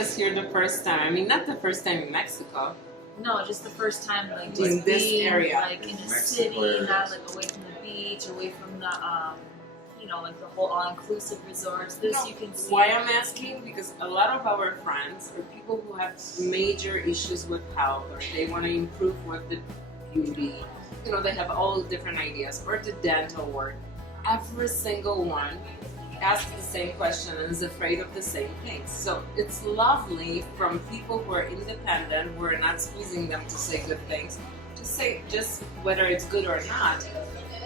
just here the first time. I mean, not the first time in Mexico. No, just the first time, like just in this being, area, like in a city, not like away from the beach, away from the, you know, like the whole all-inclusive resorts. This you can see. Why I'm asking? Because a lot of our friends are people who have major issues with health, or they want to improve with the beauty. You know, they have all different ideas, or the dental work. Every single one asks the same question and is afraid of the same things. So it's lovely from people who are independent, who are not squeezing them to say good things, to say just whether it's good or not.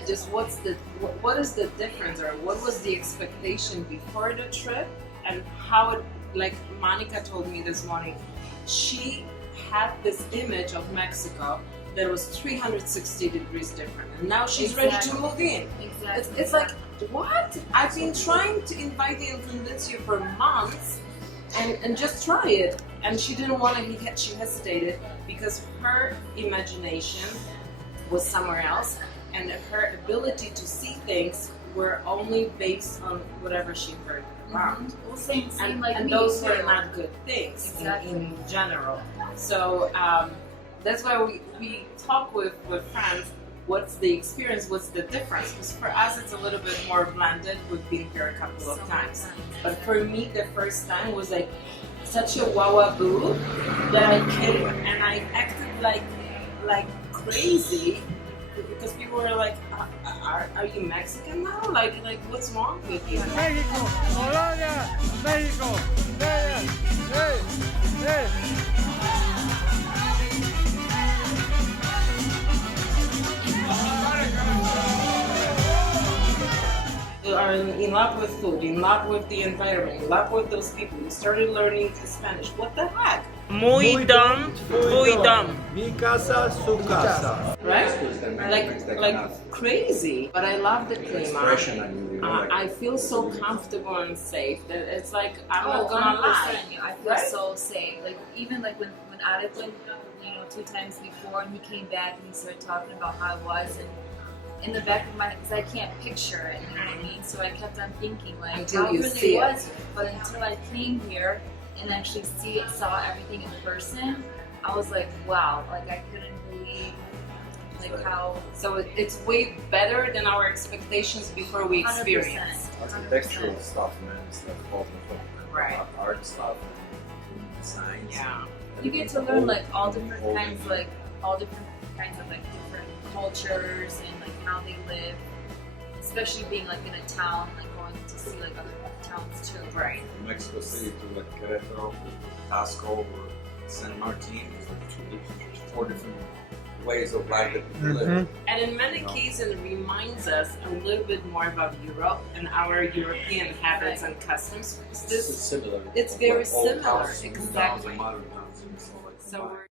Just what is the difference, or what was the expectation before the trip, and how it, like Monica told me this morning, she had this image of Mexico that was 360 degrees different, and now she's ready to move in. Exactly. It's like, what? I've been trying to invite you and convince you for months, and just try it. And she didn't want to, she hesitated because her imagination was somewhere else, and her ability to see things were only based on whatever she heard around. Well, same And, like and me, those too. were not good things Exactly. in general. So that's why we talk with friends. What's the experience? What's the difference? Because for us, it's a little bit more blended. We've been here a couple of times, but for me, the first time was like such a wowaboo that I came and I acted like crazy because people were like, "Are you Mexican now? Like what's wrong with you?" México, Colombia, México, hey, hey, hey. You are in love with food, in love with the environment, in love with those people. You started learning Spanish. What the heck? Muy dumb, muy dumb. Mi casa, su casa. Right? Like crazy. But I love the clima. I feel so comfortable and safe that it's like I'm not gonna lie. I feel Right? so safe. Like even like when Arif went, you know, 2 times before, and he came back and he started talking about how it was, and in the back of my head, because I can't picture it, you know what I mean? So I kept on thinking like Until how you really see it. was. But until I came here and actually saw everything in person, I was like, wow, like I couldn't believe like how. So it's way better than our expectations before we 100%. experience. Architectural stuff, man. It's like all the Right. art stuff, designs. Yeah. You get to learn like all different kinds of like different cultures and like how they live, especially being like in a town, like going to see like other towns too. Right. From Mexico City to like Querétaro, Tasco, or San Martin. It's like 4 different ways of life that people live. And in many cases, it reminds us a little bit more about Europe and our European habits and customs. Because It's similar. it's very Like old similar, houses and towns exactly. and modern towns and so like So we're